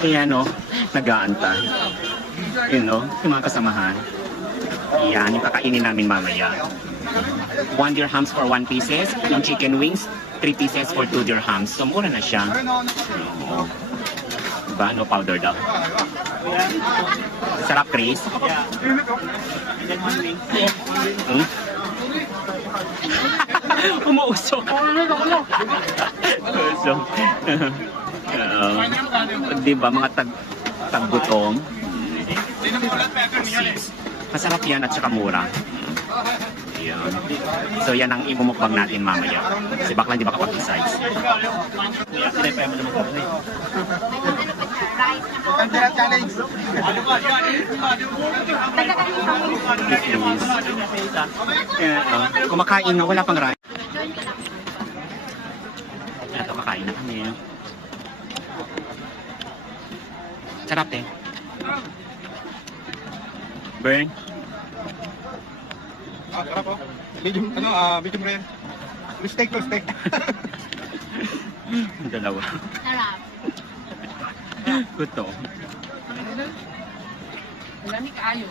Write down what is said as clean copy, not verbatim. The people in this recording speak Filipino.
Kaya no, nag-aantay. You know, yung mga kasamahan. Yan, yung kakainin namin mamaya. 1 dirhams for 1 pieces. Yung chicken wings, 3 pieces for 2 dirhams. So, mura na siya. Diba? No powder daw. Sarap, Chris. Hmm? Umuusok. So, diba, mga taggutom. Masarap yan at saka mura. Yan. So yan ang imumukbang natin mamaya. Si Bakla hindi makapag-size. Kumakain na, wala pang rice. Ito, kakain na kami. Sarap eh. Burn. Sarap po. Medium, medium rare. Steak to steak. Dalawa. Sarap. Gusto. Malamig kaayo.